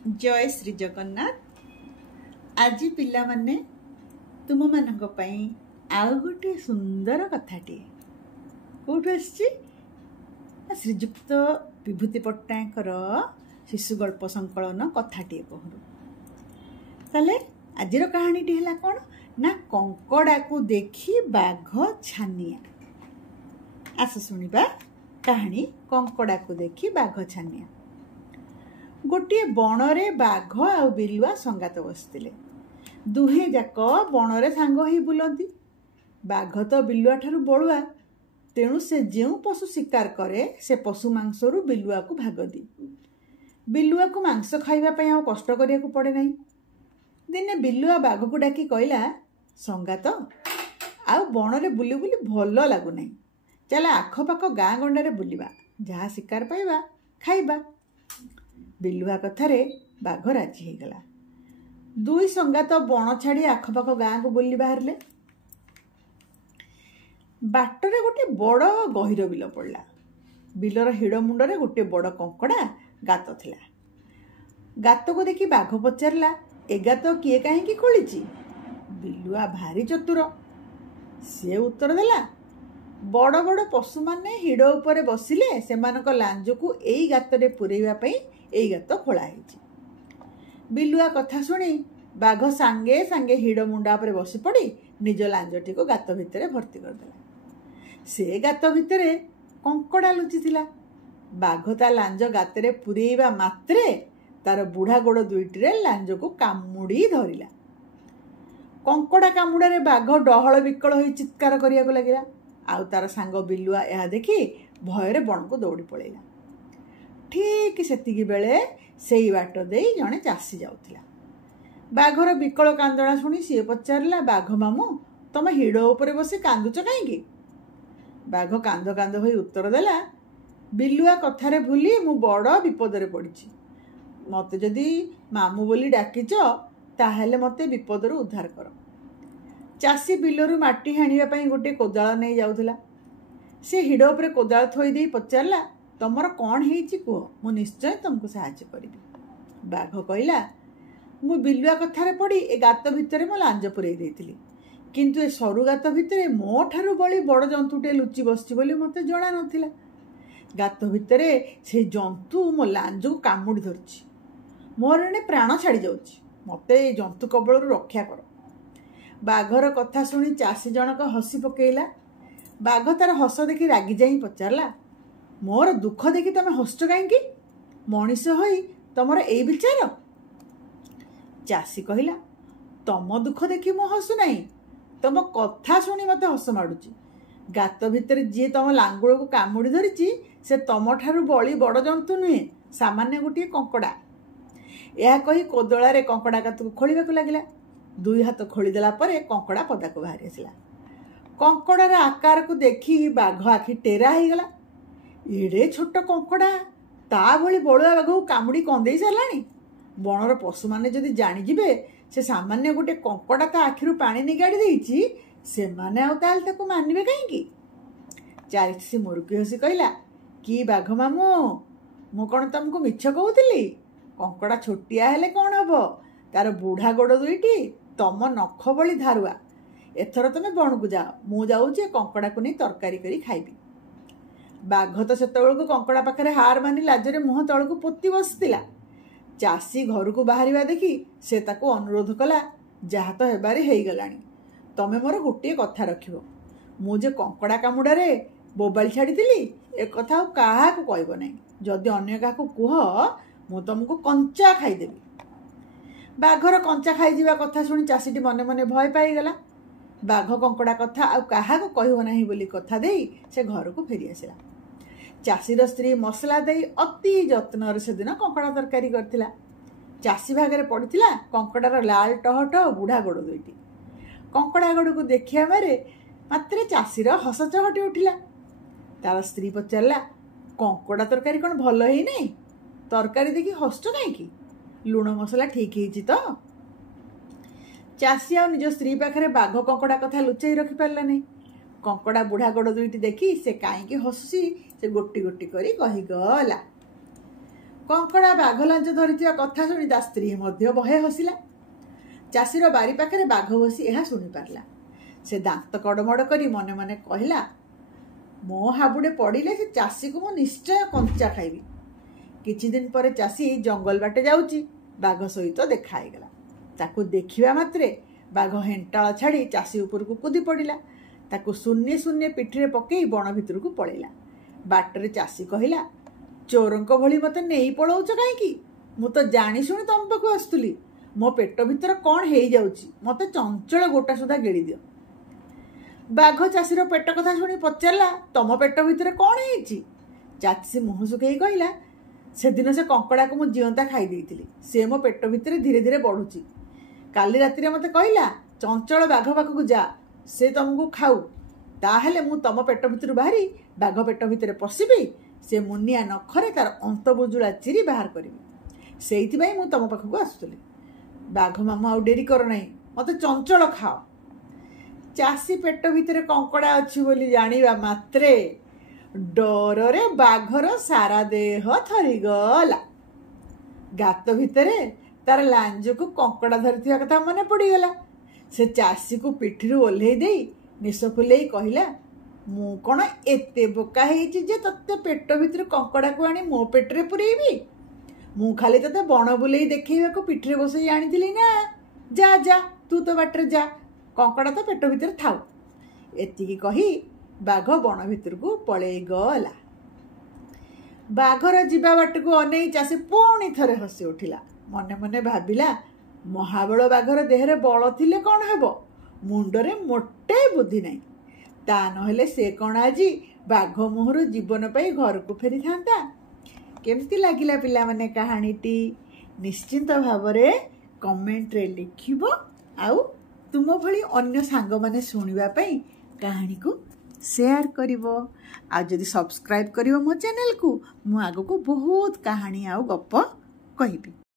जय श्री जगन्नाथ। आज पिला माने तुम मानक पई आउ गोटे सुंदर कथाटी कौटू आसी श्रीजुक्त विभूति पट्टनायकर शिशु गल्प संकलन कथाटी कहूँ। ताले आजिर कहानीटी है कौन ना कंकड़ा को देखी बाघ छानिया। आस शुणा कहानी कंकड़ा को देखी बाघ छानिया। गोटे बणरे बाघ आउ बिलुआ संगात बसते। दुहे जाक बणरे सांग ही बुलती। बाघ तो बिलुआ ठारू बड़ुआ, तेणु से जो पशु शिकार करे से पशु मांसरू बिलुआ को भाग दी। बिलुआ को मांस खाइबा आउ कष्ट करिया को पड़े नहीं। दिने बिलुआ बाघ को डाकी कहला, संगात आउ बणरे बुली बुली भल लगु नहीं, चल आखपाख गाँ गंडारे बुलिबा, जहाँ शिकार पाइबा खाइबा। बिलुआ कथारे बाघ राजी हो गला। दुई संगात बण छाड़ी आखपाख गाँ को बुली बाहरले। बाटरे गोटे बड़ गहीर बिल पड़ला। बिलर हिड़ मुंडरे गोटे बड़ कंकड़ा गात थिला। गात को देखी बाघ पचारला, ए गात किए कहीं खोली? बिलुआ भारी चतुर, सी उत्तर देला, बड़ बड़ पशु माने हिड़ उपरे बसिले सेमानक लांज को एई गातरे पुरैबा पई एई गात खोला हैछि। बिलुआ कथा शुणी बाघ सांगे सांगे हिड़ मुंडा पर बसी पड़ी निज लांजटी को गात भितरे भर्ती करदेला। से गात भितरे कंकड़ा लुचि थिला। बाघ ता लांज गातरे पुरैबा मात्रे तार बुढ़ा गोड़ दुईटी लांज को कामुड़ी धरिला। कंकड़ा कामुड़े बाघ डहल विकल होई चित्कार करिया को लागिला। आउ तार सांग बिलुआ यह देखी भୟରେ बण को दौड़ी पड़ेगा। ठीक सेतिकी बेले सेई बाट देई जणे चासी जाउथिला। बाघर विकल कांदणा शुणी सी पचारला, बाघ मामू तम हिड़ उपरे बसी कांदुच कहीं? बाघ कांद कांद होई उत्तर देला, बिलुआ कथारे भूली मु बड़ विपदरे पड़िछि। मते जदि मामू बोली डाकिच ताहेले मते विपदरू उद्धार कर। चाषी बिलरू माटी हाणिबा गोटे कोदाल नहीं जाउथिला। से हिड़ उपरे कोदाल थोई देई पचारला, तमर कौन हेइछि कुह, मु निश्चय तुमको साहाय्य करिबि। बाघ कहला, मु बिलुआ कथारे पड़ी ए गात भितरे मो लांज पुरई देइथिली, किंतु ए सरू गात भितरे मो ठारू बड़ी बड़ जंतुटे लुचि बसछि बोली मते जणा नथिला। गात भितरे से जंतु मो लांज को कामुड़ी धरछि। मोर एणे प्राण छाड़ी जाउछि, मते ए जंतु कबळरू रक्षा कर। बाघर कथा शुणी चाषी जनक हसी पकेला। बाघ तार हस देखी रागी जाई पचारला, मोर दुख देखी तमे हसुच कहीं? मनीष होई तमर एई विचार? चाषी कहला, तम दुख देखी मो हसु नहीं, तम कथा शुणी मते हस माडुची। गात भितर जी तम लांगुड़ को कामुड़ी धरिची से तम ठारू बड़ी बड़ जंतु नुहे, सामान्य गोटे कंकड़ा। यह कही कोदଳାରେ कंकड़ा गात को खोलिबाकु लागिला। दुई हाथ खोलीदेला परे कंकड़ा पदा को बाहरी आसिला। कंकड़ार आकार को देखी बाघ आखि टेरा हो गला। एड़े छोट कंकड़ा ता भली बड़ुआ बाघ को कामुड़ी कंदे साराणी। बणर पशु माने जदि जानिजिबे से सामान्य गोटे कंकड़ा ता आखिरु पानी निगाड़ी देइछि, सेमाने आउ ताल ताकु मानिबे काहेकि? चारिसी मुरुकी हसी कहला, कि बाघ मामू मु कौन तुमको मिछ कहूतिली? कंकड़ा छोटिया हेले कौन हबो, तार बुढ़ा गोड़ दुईटी तम नख बड़ी धारुआ। एथर तमे बण को जाओ, मु जाऊँ कंकड़ा को नहीं तरकारी करी खाइबी। बाघ तो सेतबेलକୁ कंकड़ा पाखरे हार मानी लाजरे मुह तळକୁ पोती बसतिला। चाषी घर को बाहरिबा देखी से ताको अनुरोध कला, जहा तो हेबारे हेई गलानी, तमे मोर गोटे कथा रखिबो। मु जे कंकड़ा कामुडारे बोबाली छाड़ीतिली ए कथा काहा को कहबो नहीं। जदि अन्य काहा को कुह मु तुमको कंचा खाइदेबी। बाघर कंचा खाइजिबा कथा शुणी चाषीटी मने मने भय पाईगला। बाघ कंकड़ा कथा आउ काहाको कहबो नाही बोली कथा देई से घर को फेरी आसिला। चाषीर स्त्री मसला देई अति जत्नर से दिन कंकड़ा तरकारी करथिला। चाषी भागरे पड़िथिला कंकड़ार लाल टहट बुढ़ा गोड़ दुईटी। कंकड़ा गोड़ को देखिया मात्रे चाषीर हस चहटी उठिला। तार स्त्री पचारला, कंकड़ा तरकारी कौन भल हेई नहीं? तरकारी देखी हसुच कहीं? लुण मसला ठीक है तो? चाषी आ निज स्त्री पाखरे बाघ कंकड़ा कथा लुचाई रखी पारला नहीं। कंकड़ा बुढ़ा गोड़ दुईटी देखी से कहीं हसुसी से गोटी गोटी करी कहीगला, କଙ୍କଡ଼ା ବାଘ ଲାଞ୍ଜ ଧରିଥିବା କଥା ଶୁଣି ତା ସ୍ତ୍ରୀ ମଧ୍ୟ ବହେ ହସିଲା। ଚାଷୀର ବାରି ପାଖରେ ବାଘ ବସି ଏହା ଶୁଣିପାରିଲା। ସେ ଦାନ୍ତ କଡ଼ମଡ଼ କରି ମନେ ମନେ କହିଲା, ମୋ ହାବୁଡ଼େ ପଡ଼ିଲେ ସେ ଚାଷୀକୁ ମୁଁ ନିଶ୍ଚୟ କଞ୍ଚା ଖାଇବି। କିଛି ଦିନ ପରେ ଚାଷୀ ଜଙ୍ଗଲ ବାଟେ ଯାଉଛି, ବାଘ ସହିତ ଦେଖା ହେଇଗଲା। ତାକୁ ଦେଖିବା ମାତ୍ରେ ବାଘ ହେଣ୍ଟାଳ ଛାଡ଼ି ଚାଷୀ ଉପରକୁ କୁଦି ପଡ଼ିଲା। ତାକୁ ଶୂନ୍ୟ ଶୂନ୍ୟ ପିଠିରେ ପକେଇ ବଣ ଭିତରକୁ ପଳେଇଲା। ବାଟରେ ଚାଷୀ କହିଲା, ଚୋରଙ୍କ ଭଳି ମୋତେ ନେଇ ପଳାଉଛ କାହିଁକି? ମୁଁ ତ ଜାଣିଶୁଣି ତମ ପାଖକୁ ଆସୁଥିଲି। ମୋ ପେଟ ଭିତରେ କ'ଣ ହେଇଯାଉଛି, ମୋତେ ଚଞ୍ଚଳ ଗୋଟା ସୁଦ୍ଧା ଗିଳି ଦିଅ। ବାଘ ଚାଷୀର ପେଟ କଥା ଶୁଣି ପଚାରିଲା, ତମ ପେଟ ଭିତରେ କ'ଣ ହେଇଛି? ଚାଷୀ ମୁହଁ ଶୁଖେଇ କହିଲା, ସେଦିନ ସେ କଙ୍କଡ଼ାକୁ ମୁଁ ଜିଅନ୍ତା ଖାଇ ଦେଇଥିଲି। ସେ ମୋ ପେଟ ଭିତରେ ଧୀରେ ଧୀରେ ବଢ଼ୁଛି। କାଲି ରାତିରେ ମୋତେ କହିଲା, ଚଞ୍ଚଳ ବାଘ ପାଖକୁ ଯା, ସେ ତମକୁ ଖାଉ। ତାହେଲେ ମୁଁ ତମ ପେଟ ଭିତରୁ ବାହାରି ବାଘ ପେଟ ଭିତରେ ପଶିବି। ସେ ମୁନିଆ ନଖରେ ତାର ଅନ୍ତବୁଜୁଳା ଚିରି ବାହାର କରିବି। ସେଇଥିପାଇଁ ମୁଁ ତମ ପାଖକୁ ଆସୁଥିଲି। ବାଘ ମାମା ଆଉ ଡେରି କର ନାହିଁ, ମୋତେ ଚଞ୍ଚଳ ଖାଅ। ଚାଷୀ ପେଟ ଭିତରେ କଙ୍କଡ଼ା ଅଛି ବୋଲି ଜାଣିବା ମାତ୍ରେ ଡରରେ ବାଘର ସାରା ଦେହ ଥରିଗଲା। ଗାତ ଭିତରେ ତାର ଲାଞ୍ଜକୁ କଙ୍କଡ଼ା ଧରିଥିବା କଥା ମନେ ପଡ଼ିଗଲା। ସେ ଚାଷୀକୁ ପିଠିରୁ ଓହ୍ଲେଇ ଦେଇ ନିଶ ଫୁଲେଇ କହିଲା, ମୁଁ କ'ଣ ଏତେ ବୋକା ହେଇଛି ଯେ ତତେ ପେଟ ଭିତରୁ କଙ୍କଡ଼ାକୁ ଆଣି ମୋ ପେଟରେ ପୁରେଇବି? ମୁଁ ଖାଲି ତତେ ବଣ ବୁଲେଇ ଦେଖେଇବାକୁ ପିଠିରେ ବସେଇ ଆଣିଥିଲି ନା। ଯା ଯା, ତୁ ତ ବାଟରେ ଯା, କଙ୍କଡ଼ା ତ ପେଟ ଭିତରେ ଥାଉ। ଏତିକି କହି ବାଘ ବଣ ଭିତରକୁ ପଳେଇ ଗଲା। ବାଘର ଯିବା ବାଟକୁ ଅନେଇ ଚାଷୀ ପୁଣି ଥରେ ହସି ଉଠିଲା। ମନେ ମନେ ଭାବିଲା, ମହାବଳ ବାଘର ଦେହରେ ବଳ ଥିଲେ କ'ଣ ହେବ, ମୁଣ୍ଡରେ ମୋଟେ ବୁଦ୍ଧି ନାହିଁ। ତା ନହେଲେ ସେ କ'ଣ ଆଜି ବାଘ ମୁହଁରୁ ଜୀବନ ପାଇ ଘରକୁ ଫେରିଥାନ୍ତା। କେମିତି ଲାଗିଲା ପିଲାମାନେ କାହାଣୀଟି? ନିଶ୍ଚିନ୍ତ ଭାବରେ କମେଣ୍ଟରେ ଲେଖିବ। ଆଉ ତୁମ ଭଳି ଅନ୍ୟ ସାଙ୍ଗମାନେ ଶୁଣିବା ପାଇଁ କାହାଣୀକୁ ସେୟାର କରିବ। ଆଉ ଯଦି ସବସ୍କ୍ରାଇବ୍ କରିବ ମୋ ଚ୍ୟାନେଲକୁ, ମୁଁ ଆଗକୁ ବହୁତ କାହାଣୀ ଆଉ ଗପ କହିବି।